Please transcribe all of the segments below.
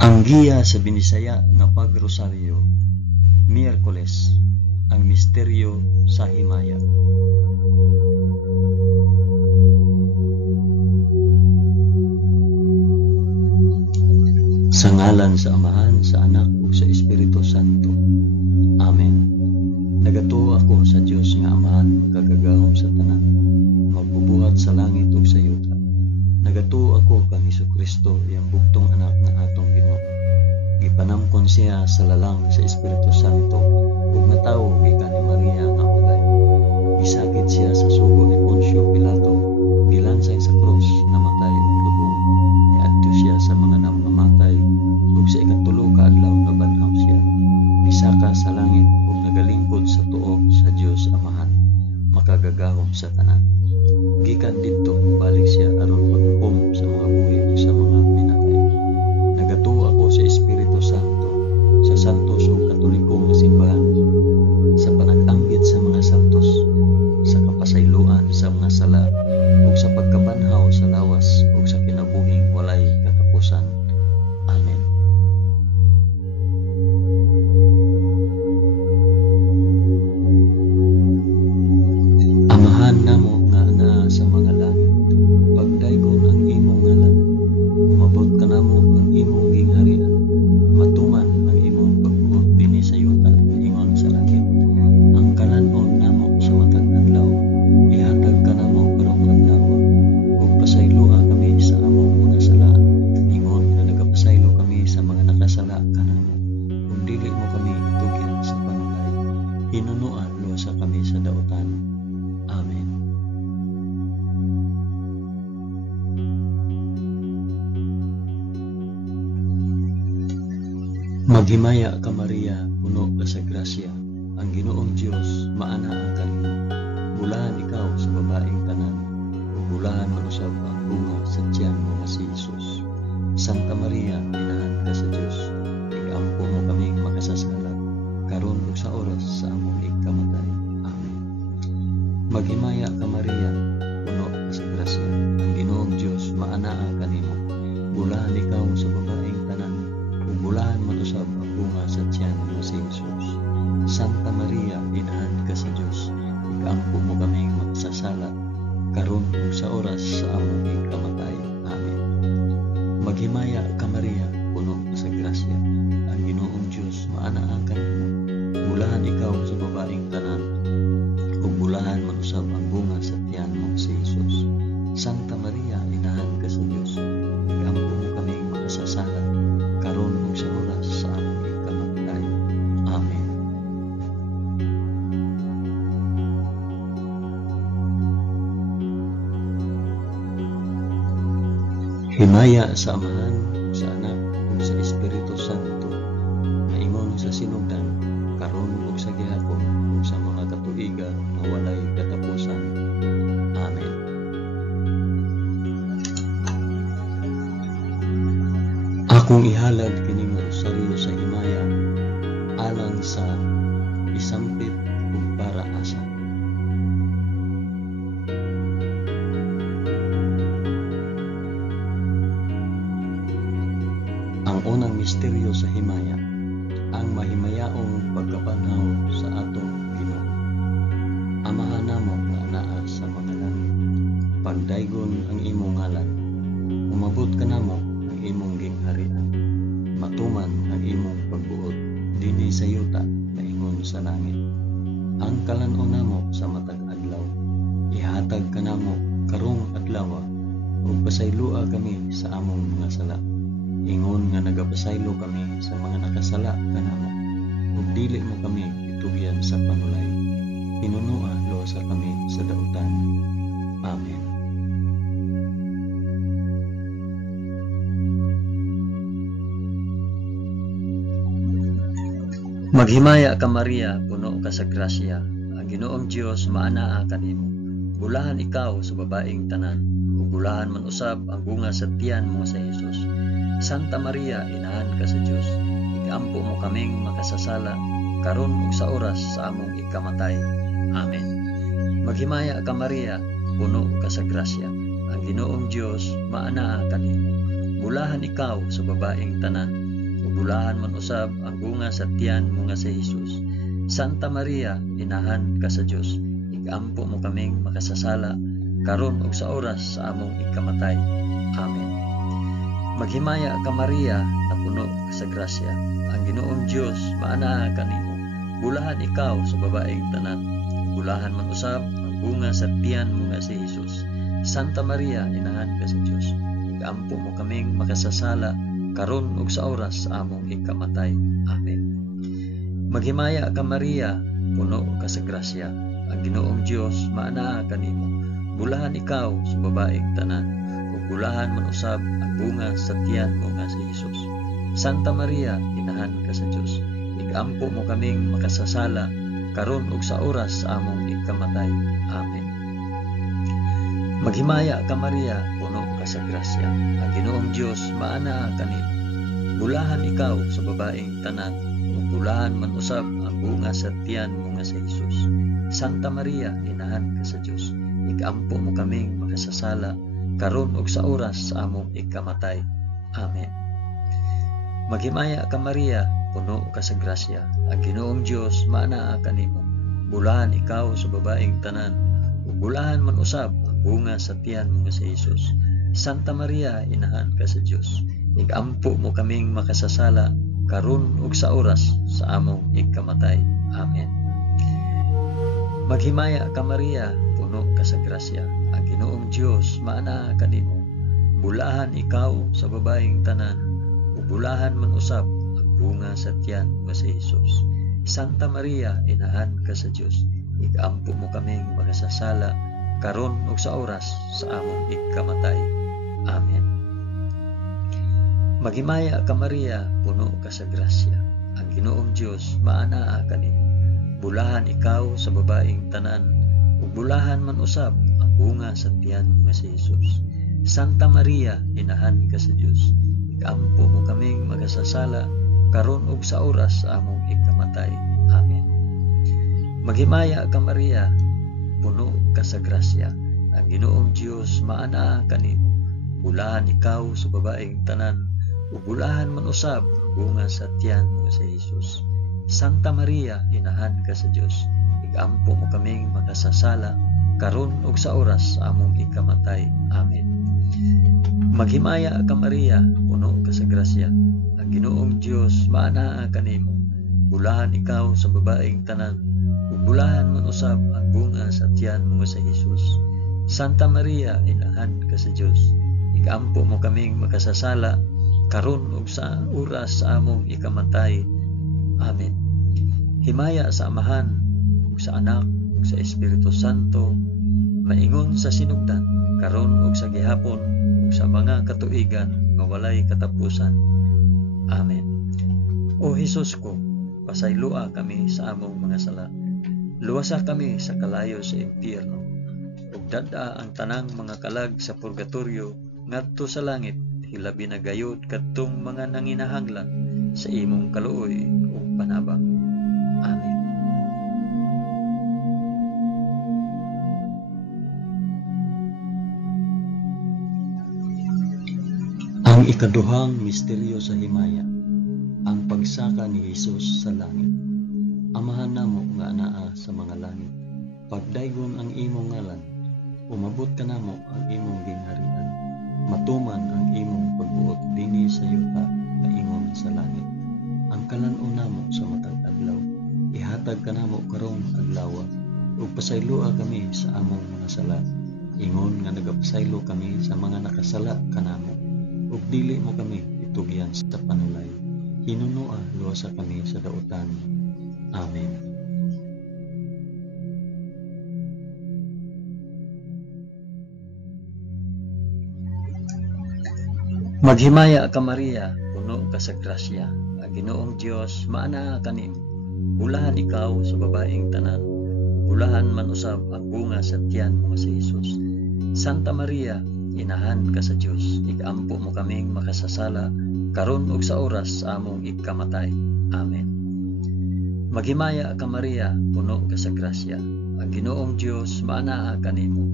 Ang giya sa binisaya nga pagrosaryo, Miyerkules, ang misteryo sa himaya. Sa ngalan sa Amahan, sa Anak, ug sa Espiritu Santo. Amen. Nagatuo ako sa Dios nga Amahan, magkagagahom sa tanan, magbubuhat sa langit ug sa yuta. Nagatuo ako kang Hesukristo, iyang bugtong anak nga atong Ginoo. Gipanamkon siya sa lalang sa Espiritu Santo, ug natawo gikan ni Maria nga ulay. Gisakit siya sa sugo ni Poncio Pilato, gilansay sa krus, namatay ug lubong. Niadto siya sa mga namamatay, ug sa ikatulo ka adlaw nabanhaw siya. Misaka sa langit ug nagalingkod sa tuo sa Dios Amahan, makagagahom sa tanan. Gikan didto balik siya aron maghukom sa mga buhi ug sa mga pinatay. Nagatuo ako sa Espiritu Santo, sa santos ug katolikong nga simbahan, sa panag-anggit sa mga santos, sa kapasayloan sa mga sala, ug sa pagkabanhaw sa lawas ug sa kinabuhing walay katapusan. Amen. Amahan namo nga ana sa mga langit, pagdaygon ang imong ngalan, umabot ka namo ang imong gingharian, matuman ang imong pagbuot dinhi sa yuta, ingon sa langit. Ang kalanon namo sa matag adlaw, ihatag ka namo karong adlaw, ug pasayloa kami sa among mga sala, ingon nga nagapasaylo kami sa mga nakasala kanamo, ug dili mo kami itugyan sa panulay, hinunuan lusa kami sa dautan. Amen. Maghimaya ka Maria, puno ka sa grasya, ang Ginoong Dios maana ang kanimo. Bulahan ikaw sa babaeng tanan, ug bulahan manusab ang bunga sa tiyan mo nga si Jesus. Santa Maria, inahan ka sa Dios, igampo mo kaming makasasala, karon ug sa oras sa among ikamatay. Amen. Maghimaya ka Maria, puno ka sa grasya, ang Ginoong Dios maana ang kanimo. Bulahan ikaw sa babaeng tanan, ug bulahan manusab ang bunga sa tiyan mo si Jesus. Santa Maria, inahan ka sa Dios, igampo mo kaming makasasala, karon ug sa oras sa among ikamatay. Amen. Maghimaya ka Maria, puno ka sa grasya, ang Ginoong Dios maana ang kanimo. Bulahan ikaw sa babaeng tanan, ug bulahan manusab ang bunga sa tiyan mo si Jesus. Santa Maria, inahan ka sa Dios, igampo mo kaming makasasala, karon ug sa oras sa among ikamatay. Amen. Himaya sa Amahan, sa Anak, ug sa Espiritu Santo, maingon sa sinugdan, karon ug sa gihapon, ug sa mga katuigan nga walay katapusan. Amen. Akong ihalad kining rosaryo sa himaya, alang sa isampit ug para asa. Ang unang misteryo sa himaya, ang mahimayaong pagkabanhaw sa atong Ginoo. Amahan namo nga anaa sa mga langit, pagdaygon ang imong ngalan, umabot ka namo ang imong gingharian, matuman ang imong pagbuot dinhi sa yuta, naingon sa langit. Ang kalanon namo sa matag adlaw, ihatag ka namo karong adlaw, ug pasayloa kami sa among mga sala, ingon nga nagapasaylo kami sa mga nakasala kanamo, ug dili mo kami itugyan sa panulay, hinunua lusa kami sa dautan. Amen. Maghimaya ka Maria, puno ka sa grasya, ang Ginoong Dios maana ang kanimo. Bulahan ikaw sa babaeng tanan, ug bulahan man usab ang bunga sa tiyan mo sa Jesus. Santa Maria, inahan ka sa Dios, igampo mo kaming makasasala, karon ug sa oras sa among ikamatay. Amen. Maghimaya ka Maria, puno ka sa grasya, ang Ginoong Dios maana kanimo. Bulahan ikaw sa babaeng tanan, bulahan man usab ang bunga sa tiyan mo nga si Jesus. Santa Maria, inahan ka sa Dios, igampo mo kaming makasasala karon ug sa oras sa among ikamatay. Amen. Maghimaya ka Maria, na puno sa grasya. Ang Ginoong Dios maanaa kanimo. Bulahan ikaw sa babaeng tanan. Bulahan man usab ang bunga sa tiyan mo nga si Jesus. Santa Maria, inahan ka sa Dios, igampo mo kaming makasasala karon ug sa oras sa among ikamatay. Amen. Maghimaya ka Maria, puno ka sa grasya. Ang Ginoong Dios maanaa kanimo. Bulahan ikaw sa babaeng tanan. Ug bulahan man usab ang bunga sa tiyan mo nga si Jesus. Santa Maria, inahan ka sa Dios, igampo mo kaming makasasala karon ug sa oras sa among ikamatay. Amen. Maghimaya ka Maria, puno ka sa grasya. Ang Ginoong Dios maanaa kanimo. Bulahan ikaw sa babaeng tanan. Ug bulahan man usab ang bunga sa tiyan mo nga si Jesus. Santa Maria, inahan ka sa Dios, igampo mo kaming makasasala karon ug sa oras sa among ikamatay. Amen. Maghimaya ka Maria, puno ka sa grasya. Ang Ginoong Dios maanaa kanimo. Bulahan ikaw sa babaeng tanan. Ug bulahan man usab ang bunga sa tiyan mo nga si Jesus. Santa Maria, inahan ka sa Dios, igampo mo kaming makasasala karon ug sa oras sa among ikamatay. Amen. Maghimaya ka Maria, puno ka sa grasya. Ang Ginoong Dios maanaa kanimo. Bulahan ikaw sa babaeng tanan. Ug bulahan man usab ang bunga sa tiyan mo si Jesus. Santa Maria, inahan ka sa Dios, igampo mo kaming makasasala karon ug sa oras sa among ikamatay. Amen. Maghimaya ka Maria, puno ka sa grasya. Ang Ginoong Dios maanaa kanimo. Bulahan ikaw sa babaeng tanan. Ug bulahan man usab ang bunga sa tiyan mo si Jesus. Santa Maria, inahan ka sa Dios, igampo mo kaming makasasala karon ug sa oras sa among ikamatay. Amen. Maghimaya ka Maria, puno ka sa grasya. Ang Ginoong Dios maanaa kanimo. Bulahan ikaw sa babaeng tanan. Ug bulahan man usab ang bunga sa tiyan mo si Jesus. Santa Maria, inahan ka sa Dios, igampo mo kaming makasasala karon ug sa oras sa among ikamatay. Amen. Maghimaya ka Maria, puno ka sa grasya. Ang Ginoong Dios maanaa kanimo. Bulahan ikaw sa babaeng tanan. Ug bulahan man usab ang bunga sa tiyan mo sa Jesus. Santa Maria, inahan ka sa Dios, igampo mo kaming makasasala karon ug sa oras sa among ikamatay. Amen. Himaya sa Amahan ug sa Anak ug sa Espiritu Santo, maingon sa sinugdan karon ug sa gihapon ug sa mga katuigan nga walay katapusan. Amen. O Hesus ko, pasaylua kami sa among mga sala. Luwasa kami sa kalayo sa impyerno. Ug dad-a ang tanang mga kalag sa purgatorio ngadto sa langit, hilabi na gayud kadtong mga nanginahanglan sa imong kaluoy ug panabang. Amen. Ang ikaduhang misteryo sa himaya, ang pagsaka ni Jesus sa langit. Amahan namo nga anaa sa mga langit, pagdaygon ang imong ngalan, umabot ka namo ang imong gingharian, matuman ang imong pagbuot dinhi sa yuta nga ingon sa langit. Ang kalan-on namo sa matag adlaw, ihatag ka namo karong adlaw, ug pasayloa kami sa among mga sala, ingon nga nagapasaylo kami sa mga nakasala kanamo, ug dili mo kami itugyan sa panulay, hinunoa luwasa kami sa dautan. Amen. Maghimaya ka Maria, puno ka sa grasya. Ang Ginoong Dios maanaa kanimo. Bulahan ikaw sa babaeng tanan. Bulahan man usab ang bunga sa tiyan mo si Jesus. Santa Maria, inahan ka sa Dios, igampo mo kaming makasasala karon ug sa oras sa among ikamatay. Amen. Maghimaya ka Maria, puno ka sa grasya. Ang Ginoong Dios maanaa kanimo.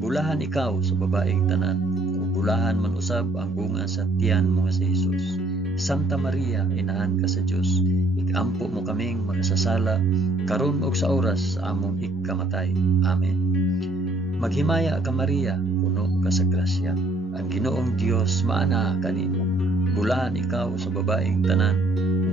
Bulahan ikaw sa babaeng tanan. Bulahan man usab ang bunga sa tiyan mo si Jesus. Santa Maria, inahan ka sa Dios, igampo mo kaming makasasala, karon ug sa oras sa among ikamatay. Amen. Maghimaya ka Maria, puno ka sa grasya. Ang Ginoong Dios maana kanimo. Bulahan ikaw sa babaeng tanan,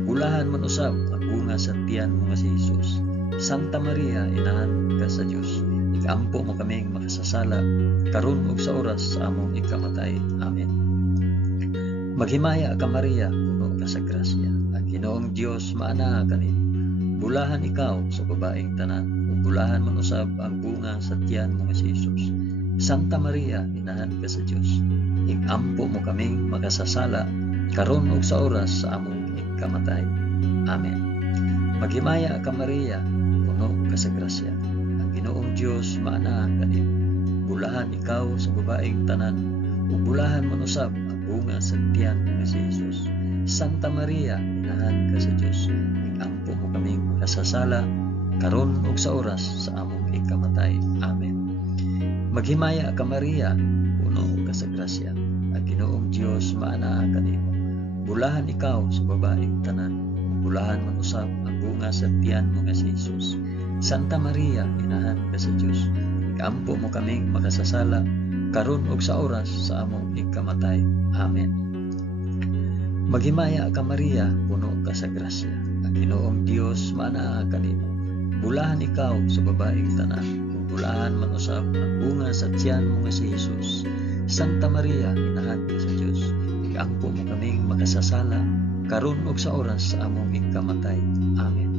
bulahan man usab ang bunga sa tiyan mo nga si Jesus. Santa Maria, inahan ka sa Dios, igampo mo kaming makasasala, karon ug sa oras sa among ikamatay. Amen. Maghimaya ka Maria, puno ka sa grasya. Ang Ginoong Dios maana kanimo. Bulahan ikaw sa babaeng tanan, bulahan man usab ang bunga sa tiyan mo nga si Jesus. Santa Maria, inahan ka sa Dios, igampo mo kaming makasasala, karon ug sa oras sa among ikamatay. Amen. Maghimaya ka Maria, puno ka sa grasya. Ang Ginoong Dios maana kanimo. Bulahan ikaw sa babaeng tanan, ug bulahan man usab ang bunga sa tiyan mo nga si Jesus. Santa Maria, inahan ka sa Dios, igampo mo kaming makasasala, karon ug sa oras sa among ikamatay. Amen. Maghimaya ka Maria, puno ka sa grasya. Ang Ginoong Dios maana kanimo. Bulahan ikaw sa babaeng tanan, bulahan man usab ang bunga sa tiyan mo nga si Jesus. Santa Maria, inahan ka sa Dios, igampo mo kaming makasasala, karon ug sa oras sa among ikamatay. Amen. Maghimaya ka Maria, puno ka sa grasya. Ang Ginoong Dios maana kanimo. Bulahan ikaw sa babaeng tanan, bulahan man usab ang bunga sa tiyan mo nga si Jesus. Santa Maria, inahan ka sa Dios, igampo mo kaming makasasala, karon ug sa oras sa among ikamatay. Amen.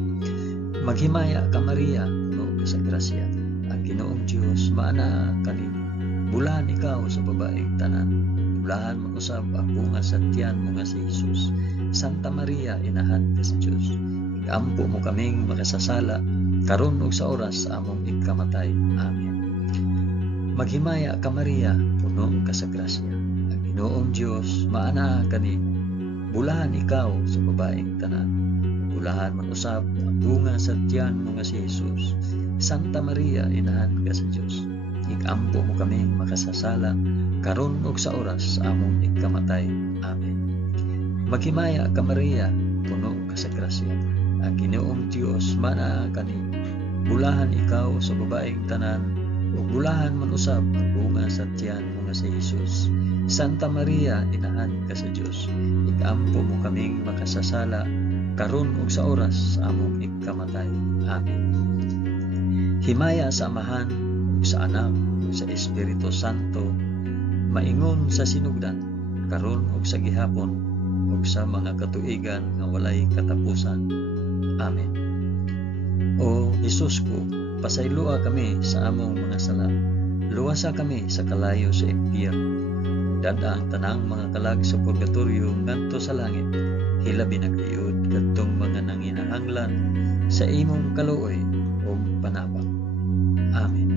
Maghimaya ka Maria, puno ka sa grasya. Ang Ginoong Dios maana kanimo. Bulahan ikaw sa babaeng tanan, bulahan man usab ang bunga sa tiyan mo nga si Jesus. Santa Maria, inahan ka sa Dios, igampo mo kaming makasasala, karon ug sa oras sa among ikamatay. Amen. Maghimaya ka Maria, puno ka sa grasya. Ang Ginoong Dios maana kanimo. Bulahan ikaw sa babaeng tanan, bulahan man usab ang bunga sa tiyan mo nga si Jesus. Santa Maria, inahan ka sa Dios, igampo mo kaming makasasala, karon ug sa oras sa among ikamatay. Amen. Maghimaya ka Maria, puno ka sa grasya. Ang Ginoong Dios maana kanimo. Bulahan ikaw sa babaeng tanan, ug bulahan man usab ang bunga sa tiyan mo nga si Jesus. Santa Maria, inahan ka sa Dios, igampo mo kaming makasasala, karon ug sa oras sa among ikamatay. Amen. Himaya sa Amahan, ug sa Anak, ug sa Espiritu Santo, maingon sa sinugdan, karon ug sa gihapon, ug sa mga katuigan nga walay katapusan. Amen. O Jesus ko, pasaylua kami sa among mga sala. Luwasa kami sa kalayo sa impyerno. Dada ang tanang mga kalag sa purgatorio ngadto sa langit. Hilabi na kayod kadtong mga nanginahanglan sa imong kaluoy o panabang. Amen.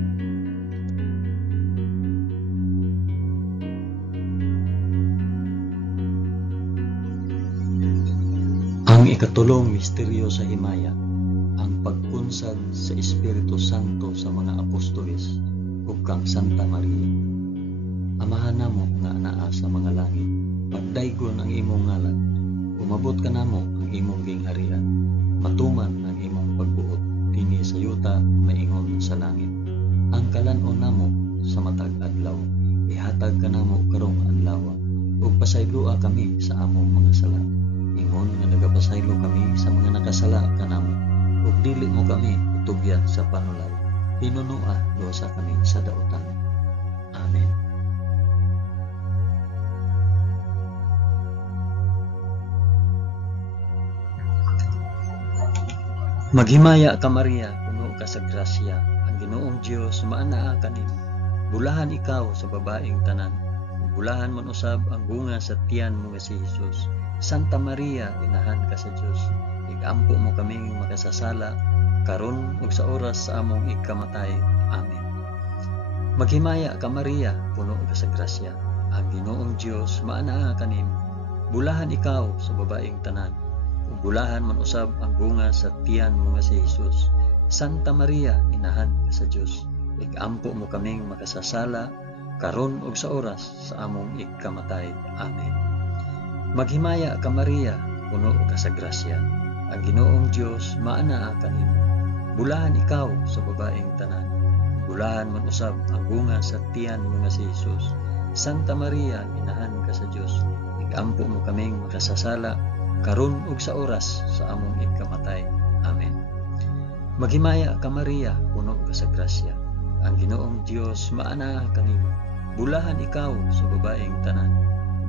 Ang ikatulong misteryo sa himaya, ang pagpunsad sa Espiritu Santo sa mga apostoles ug kang Santa Maria. Amahan namo nga anaa sa mga langit, pagdaygon ang imong ngalan, umabot ka namo ang imong gingharian, matuman ang imong pagbuot dinhi sa yuta maingon sa langit. Ang kalan-on namo sa matag adlaw, ihatag ka namo karong adlaw, ug pasaylua kami sa among mga sala. Ingon nga nagapasaylo kami sa mga nakasala kanamo, ug dili mo kami itugyan sa panulay. Pinunua dosa kami sa dautan. Amen. Maghimaya ka Maria, puno ka sa grasya. Ang Ginoong Dios maanaa kanimo. Bulahan ikaw sa babaeng tanan, ug bulahan man usab ang bunga sa tiyan mo nga si Jesus. Santa Maria, inahan ka sa Dios, igampo mo kaming makasasala, karon ug sa oras sa among ikamatay. Amen. Maghimaya ka Maria, puno ka sa grasya. Ang Ginoong Dios maanaa kanimo. Bulahan ikaw sa babaeng tanan, ug bulahan man usab ang bunga sa tiyan mo nga si Jesus. Santa Maria, inahan ka sa Dios, igampo mo kaming makasasala, karon ug sa oras sa among ikamatay. Amen. Maghimaya ka Maria, puno ka sa grasya. Ang Ginoong Dios maanaa kanimo. Bulahan ikaw sa babaeng tanan. Bulahan man usab ang bunga sa tiyan mo nga si Jesus. Santa Maria, inahan ka sa Dios. Igampo mo kaming makasasala karon ug sa oras sa among ikamatay. Amen. Maghimaya ka Maria, puno ka sa grasya. Ang Ginoong Dios maanaa kanimo. Bulahan ikaw sa babaeng tanan.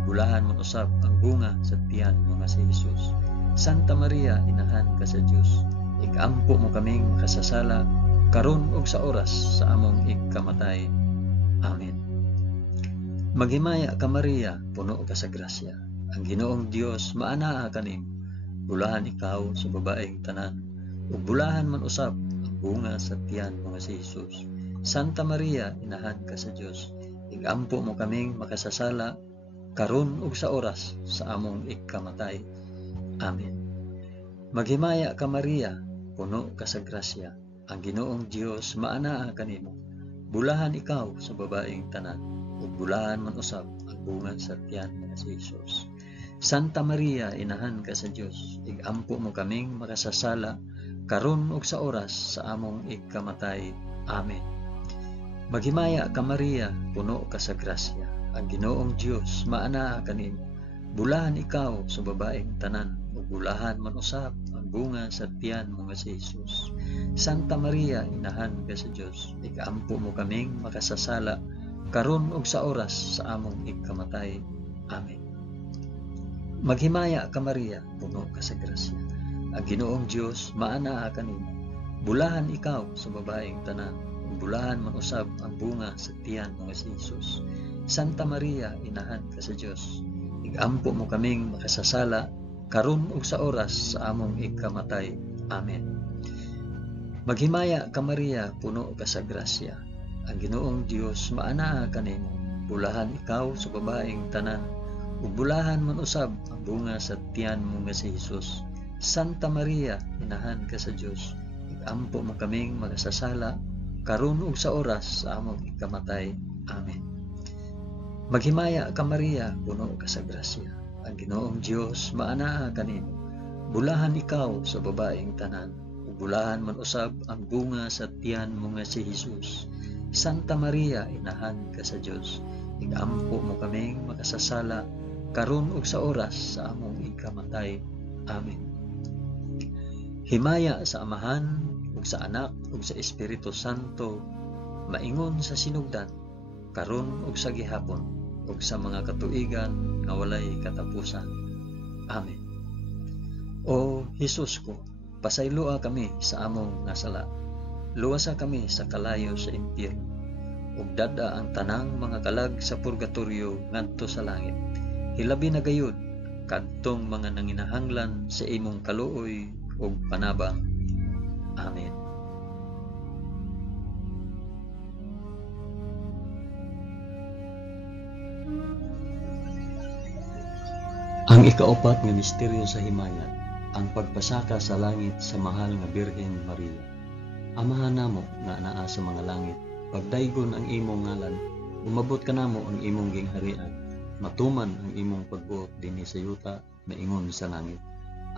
Bulahan man usab ang bunga sa tiyan mo nga si Jesus. Santa Maria, inahan ka sa Dios. Igampo mo kaming makasasala karon ug sa oras sa among ikamatay. Amen. Maghimaya ka Maria, puno ka sa grasya. Ang Ginoong Dios maanaa kanimo. Bulahan ikaw sa babaeng tanan. Ug bulahan man usab ang bunga sa tiyan mo nga si Jesus. Santa Maria, inahan ka sa Dios. Igampo mo kaming makasasala karon ug sa oras sa among ikamatay. Amen. Maghimaya ka Maria, puno ka sa grasya. Ang Ginoong Dios maanaa kanimo. Bulahan ikaw sa babaeng tanan. Ug bulahan man usab ang bunga sa tiyan nga si Jesus. Santa Maria, inahan ka sa Dios. Igampo mo kaming makasasala karon ug sa oras sa among ikamatay. Amen. Maghimaya ka Maria, puno ka sa grasya. Ang Ginoong Dios maanaa kanimo. Bulahan ikaw sa babaeng tanan. Ug bulahan man usab ang bunga sa tiyan mo nga si Jesus. Santa Maria, inahan ka sa Dios. Igampo mo kaming makasasala karon ug sa oras sa among ikamatay. Amen. Maghimaya ka Maria, puno ka sa grasya. Ang Ginoong Dios maanaa kanimo. Bulahan ikaw sa babaeng tanan. Ug bulahan man usab ang bunga sa tiyan mo nga si Jesus. Santa Maria, inahan ka sa Dios. Igampo mo kaming makasasala karon ug sa oras sa among ikamatay. Amen. Maghimaya ka Maria, puno ka sa grasya. Ang Ginoong Dios maanaa kanimo. Bulahan ikaw sa babaeng tanan. Ug bulahan man usab ang bunga sa tiyan mo nga si Jesus. Santa Maria, inahan ka sa Dios. Igampo mo kaming makasasala karon ug sa oras sa among ikamatay. Amen. Maghimaya ka Maria, puno ka sa grasya. Ang Ginoong Dios maanaa kanimo. Bulahan ikaw sa babaeng tanan. Ug bulahan man usab ang bunga sa tiyan mo nga si Jesus. Santa Maria, inahan ka sa Dios. Igampo mo kaming makasasala karon ug sa oras sa among ikamatay. Amen. Himaya sa Amahan ug sa Anak ug sa Espiritu Santo, maingon sa sinugdan, karon ug sa gihapon, ug sa mga katuigan nga walay katapusan. Amen. O Hesus ko, pasayloa kami sa among nasala. Luwasa kami sa kalayo sa impyerno, ug dada ang tanang mga kalag sa purgatorio ngadto sa langit. Hilabi na gayud kadtong mga nanginahanglan sa imong kaluoy ug panabang. Amen. Ang ikaapat nga misteryo sa himayat, ang pagpasaka sa langit sa mahal nga Birhen Maria. Amahan namo nga anaa sa mga langit, pagdaygon ang imong ngalan, umabot ka namo ang imong gingharian, matuman ang imong pagbuot dinhi sa yuta maingon sa langit.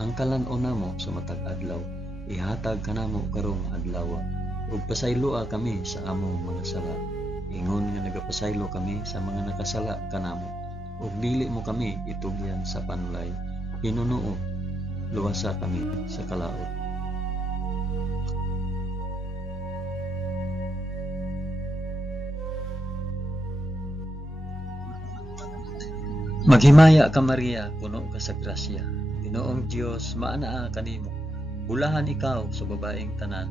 Ang kalan-on namo sa matag adlaw, ihatag ka namo karong adlaw, ug pasayloa kami sa among mga sala. Ingon nga nagapasaylo kami sa mga nakasala kanamo, ug dili mo kami itugyan sa panulay. Hinunoo, luwasa kami sa kalaot. Maghimaya ka Maria, puno ka sa grasya. Ginoong Dios maanaa kanimo. Bulahan ikaw sa babaeng tanan.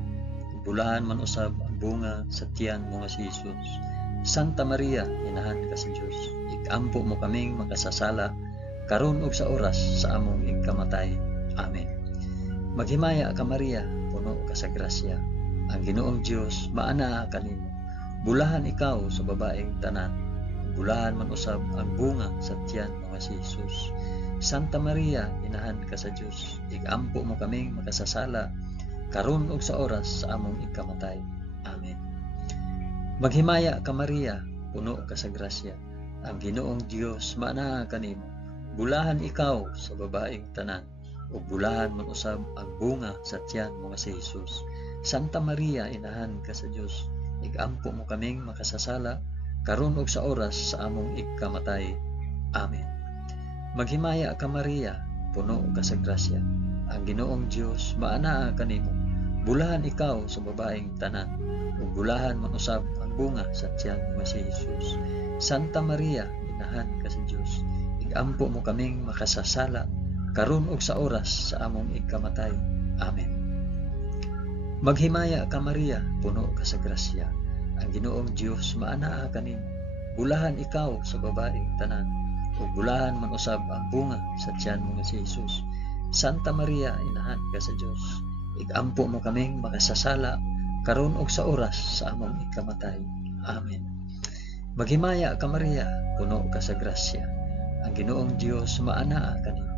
Bulahan man usab ang bunga sa tiyan mo nga si Jesus. Santa Maria, inahan ka sa Dios. Igampo mo kaming makasasala karon ug sa oras sa among ikamatay. Amen. Maghimaya ka Maria, puno ka sa grasya. Ang Ginoong Dios maanaa kanimo. Bulahan ikaw sa babaeng tanan. Bulahan man usab ang bunga sa tiyan mo nga si Jesus. Santa Maria, inahan ka sa Dios. Igampo mo kaming makasasala karon ug sa oras sa among ikamatay. Amen. Maghimaya ka Maria, puno ka sa grasya. Ang Ginoong Dios maanaa kanimo. bulahan ikaw sa babaeng tanan, ug bulahan man usab ang bunga sa tiyan mo nga si Jesus. Santa Maria, inahan ka sa Dios, igampo mo kaming makasasala, karon ug sa oras sa among ikamatay. Amen. Maghimaya ka Maria, puno ka sa grasya, ang Ginoong Dios maanaa kanimo. Bulahan ikaw sa babaeng tanan, ug bulahan man usab ang bunga sa tiyan mo nga si Jesus. Santa Maria, inahan ka sa Dios, igampo mo kaming makasasala, karon ug sa oras sa among ikamatay. Amen. Maghimaya ka Maria, puno ka sa grasya, ang Ginoong Dios maanaa kanimo. Bulahan ikaw sa babaeng tanan, ug bulahan man usab ang bunga sa tiyan mo nga si Jesus. Santa Maria, inahan ka sa Dios, igampo mo kaming makasasala, karon ug sa oras sa among ikamatay. Amen. Maghimaya ka Maria, puno ka sa grasya, ang Ginoong Dios maanaa kanimo.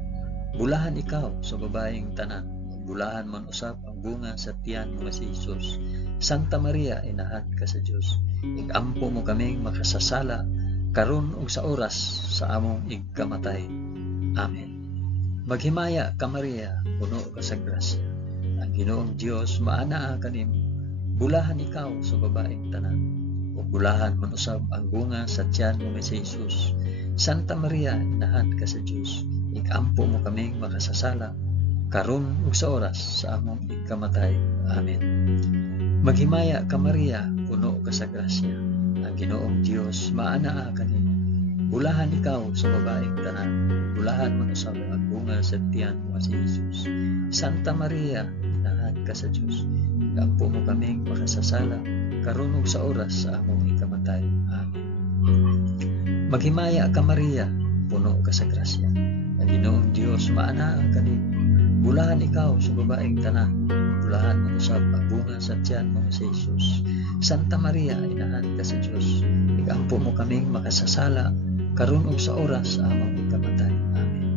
Bulahan ikaw sa babaeng tanan, bulahan man usab ang bunga sa tiyan mo nga si Jesus. Santa Maria, inahan ka sa Dios, igampo mo kaming makasasala, karon ug sa oras sa among ikamatay. Amen. Maghimaya ka Maria, puno ka sa grasya, ang Ginoong Dios maanaa kanimo. Bulahan ikaw sa babaeng tanan, ug bulahan man usab ang bunga sa tiyan mo nga si Jesus. Santa Maria, inahan ka sa Dios, igampo mo kaming makasasala, karon ug sa oras sa among ikamatay. Amen. Maghimaya ka Maria, puno ka sa grasya, ang Ginoong Dios maanaa kanimo. Bulahan ikaw sa babaeng tanan, bulahan man usab ang bunga sa tiyan mo si Jesus. Santa Maria, inahan ka sa Dios, igampo mo kaming makasasala, karon ug sa oras sa among ikamatay. Amen. Maghimaya ka Maria, puno ka sa grasya, ang Ginoong Dios maanaa kanimo. Bulahan ikaw sa babaeng tanan, bulahan man usab ang bunga sa tiyan mo si Jesus. Santa Maria, inahan ka sa Dios, igampo mo kaming makasasala, karon ug sa oras sa among ikamatay. Amen.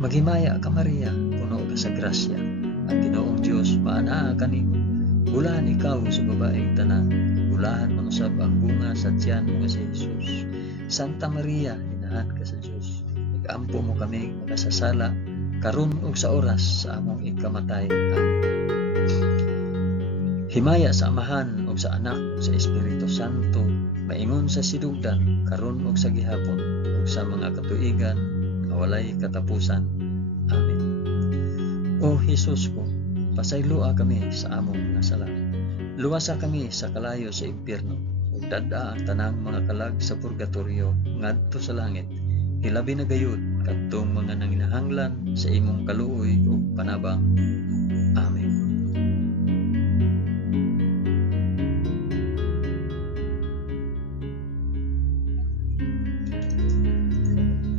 Maghimaya ka Maria, puno ka sa grasya, ang Ginoong Dios maanaa kanimo. Bulahan ikaw sa babaeng tanan, bulahan man usab ang bunga sa tiyan mo si Jesus. Santa Maria, inahan ka sa Dios, igampo mo kaming makasasala, karon ug sa oras sa among ikamatay. Amen. Himaya sa Amahan ug sa Anak ug sa Espiritu Santo, maingon sa sidugdan, karon ug sa gihapon, ug sa mga katuigan nga walay katapusan. Amen. O Jesus ko, pasayloa kami sa among mga sala. Luwasa kami sa kalayo sa impyerno, ug dad-a ang tanang mga kalag sa purgatorio ngadto sa langit. Hilabi na gayud kadtong mga nanginahanglan sa imong kaluoy ug panabang. Amen.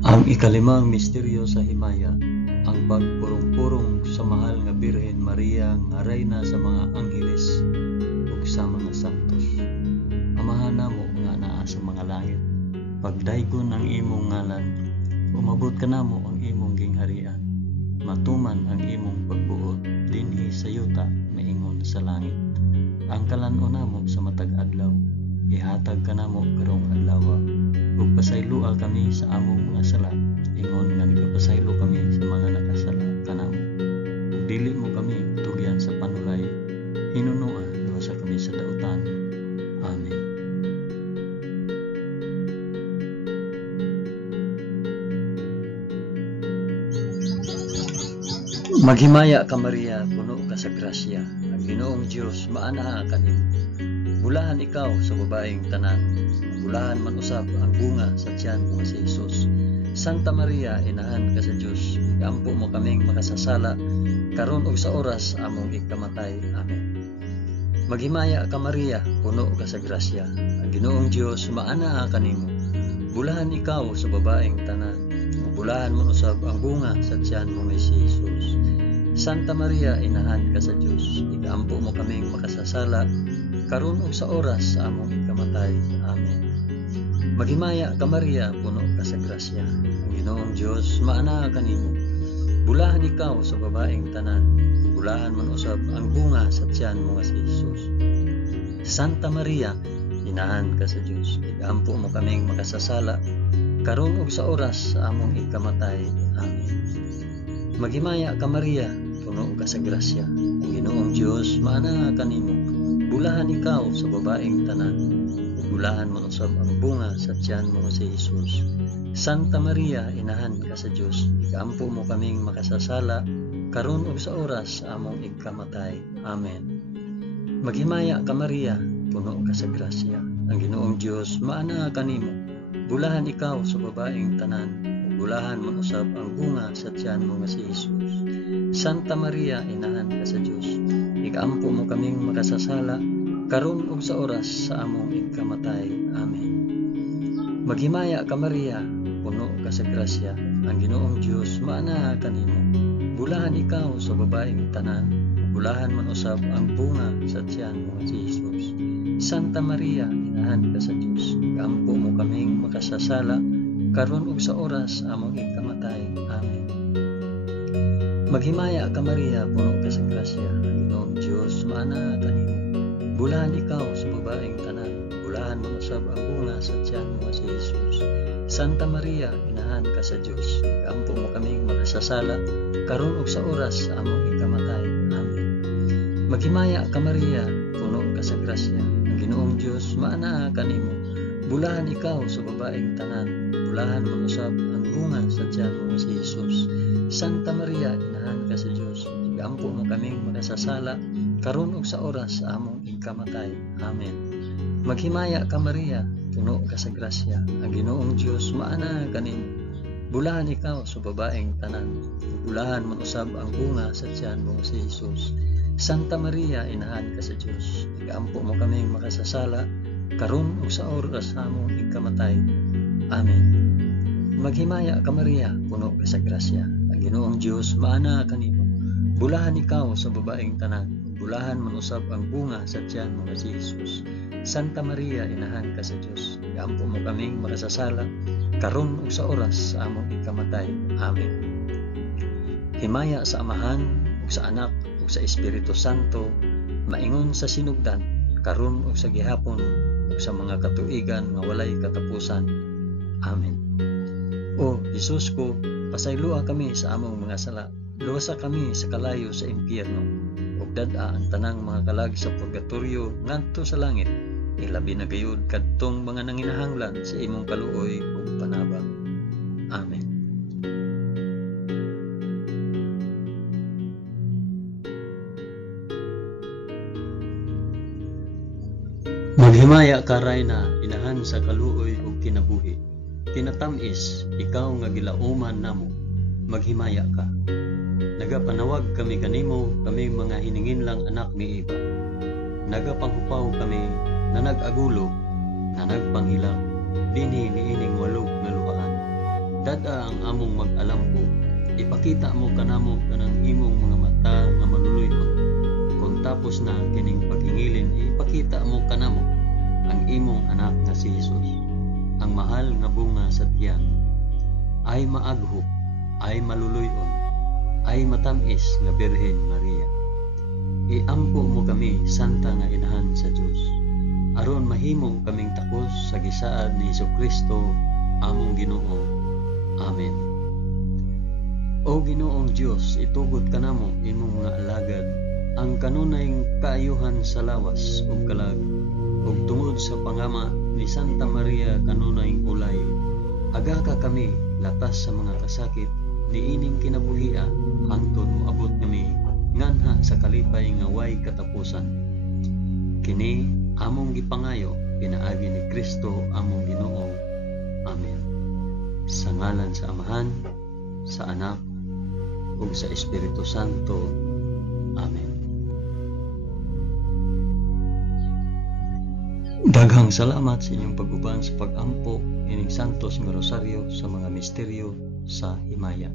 Ang ikalimang misteryo sa himaya, ang pagpurong-purong sa mahal nga Birhen Maria nga reyna sa mga angheles ug sa mga santos. Amahan namo nga naa sa mga langit, pagdaygon ang imong ngalan, umabot ka namo ang imong gingharian, matuman ang imong pagbuot dinhi sa yuta maingon sa langit. Ang kalan-on namo sa matag adlaw, ihatag ka namo karong adlaw, ug pasayloa kami sa among mga sala, ingon nga nagapasaylo kami sa mga nakasala kanamo. Ug dili mo kami tugyan sa panulay, hinunoa luwasa kami sa dautan. Amen. Maghimaya ka Maria, puno ka sa grasya, ang Ginoong Dios maanaa kanimo. Bulahan ikaw sa babaeng tanan, bulahan man usab ang bunga sa tiyan mo si Jesus. Santa Maria, inahan ka sa Dios, igampo mo kaming makasasala, karon ug sa oras sa among ikamatay. Amen. Maghimaya ka Maria, puno ka sa grasya, ang Ginoong Dios maanaa kanimo. Bulahan ikaw sa babaeng tanan, bulahan man usab ang bunga sa tiyan mo si Jesus. Santa Maria, inahan ka sa Dios, igampo mo kaming makasasala, karon ug sa oras sa among ikamatay. Amen. Maghimaya ka Maria, puno ka sa grasya, ang Ginoong Dios maanaa kanimo. Bulahan ikaw sa babaeng tanan, bulahan man usab ang bunga sa tiyan mo si Jesus. Santa Maria, inahan ka sa Dios. Igampo mo kaming makasasala karon ug sa oras sa among ikamatay. Amen. Maghimaya ka Maria, puno ka sa grasya. Ang Ginoong Dios maana kanimo. Bulahan ikaw sa babaeng tanan. Bulahan mo usab ang bunga sa tiyan mo si Jesus. Santa Maria, inahan ka sa Dios. Igampo mo kaming makasasala karon ug sa oras sa among ikamatay. Amen. Maghimaya ka Maria, puno ka sa grasya. Ang Ginoong Dios maana kanimo. Bulahan ikaw sa babaeng tanan. Bulahan mo usab ang bunga sa tiyan mo nga si Jesus. Santa Maria, inahan ka sa Dios. Igampo mo kaming makasasala karon ug sa oras sa among ikamatay. Amen. Maghimaya ka Maria, puno ka sa grasya. Ang Ginoong Dios maana kanimo. Bulahan ikaw sa babaeng tanan. Bulahan man usab ang bunga sa tiyan mo si Jesus. Santa Maria, inahan ka sa Dios. Igampo mo kaming makasasala karon ug sa oras sa among ikamatay. Amen. Maghimaya ka Maria, puno ka sa grasya. Ang Ginoong Dios maana kanimo. Bulahan ikaw sa babaeng tanan. Bulahan mo usab ang bunga sa tiyan mo si Jesus. Santa Maria, inahan ka sa Dios. Igampo mo kaming makasasala karon ug sa oras sa among ikamatay. Amen. Maghimaya ka Maria, puno ka sa grasya. Ang Ginoong Dios maana kanimo. Bulahan ikaw sa babaeng tanan. Bulahan mo usab ang bunga sa tiyan mo si Jesus. Santa Maria, inahan ka sa Dios. Igampo mo kaming makasasala karon ug sa oras sa among ikamatay. Amen. Maghimaya ka Maria, puno ka sa grasya. Ang Ginoong Dios maana kanimo. Bulahan ikaw sa babaeng tanan. Bulahan mo usab ang bunga sa tiyan mo si Jesus. Santa Maria, inahan ka sa Dios. Igampo mo kaming makasasala karon ug sa oras sa among ikamatay. Amen. Maghimaya ka Maria, puno ka sa grasya. Ang Ginoong Dios maana kanimo. Bulahan ikaw sa babaeng tanan. Bulahan man usab ang bunga sa tiyan mo si Jesus. Santa Maria, inahan ka sa Dios. Igampo mo kaming makasasala karon ug sa oras sa among ikamatay. Amen. Himaya sa Amahan ug sa Anak ug sa Espiritu Santo, maingon sa sinugdan karon ug sa gihapon ug sa mga katuigan nga walay katapusan. Amen. O Jesus ko, pasayloa kami sa among mga sala. Luwasa kami sa kalayo sa impyerno. Ug dad-a ang tanang mga kalag sa purgatorio ngadto sa langit. Ilabi na gayud kadtong mga nanginahanglan sa imong kaluoy ug panabang. Amen. Maghimaya ka Rayna, inahan sa kaluoy ug kinabuhi. Tinatamis, ikaw nga gilauman namo. Maghimaya ka. Nagapanawag kami kanimo, kami mga hininginlang anak ni Eva. Nagapanghupaw kami na nag-agulo, na nagpanghilak, dinhi niining walog nga luhaan. Dada ang among mag-alampo, ipakita mo kanamo kanang imong mga mata nga maluluyot. Kung tapos na kining paghingilin, ipakita mo kanamo ang imong anak nga si Jesus. Ang mahal nga bunga sa tiyan, ay maaghop, ay maluluyon, ay matamis nga Birhen Maria. Iampo mo kami, Santa nga Inahan sa Dios, aron mahimo kaming takos sa gisaad ni Jesucristo, among Ginoo. Amen. O Ginoong Dios, itugot kanamo imong mga alagad ang kanunayng kaayuhan sa lawas ug kalag, ug tungod sa pangama ni Santa Maria kanunayng ulay, aga ka kami latas sa mga kasakit niining kinabuhia hangtod moabot kami nganha sa kalipay nga way katapusan. Kini among gipangayo pinaagi ni Kristo among Ginoo. Amen. Sa ngalan sa Amahan, sa Anak, ug sa Espiritu Santo. Amen. Daghang salamat sa inyong pag-uban sa pag-ampo ining santos nga rosaryo sa mga misteryo sa himaya.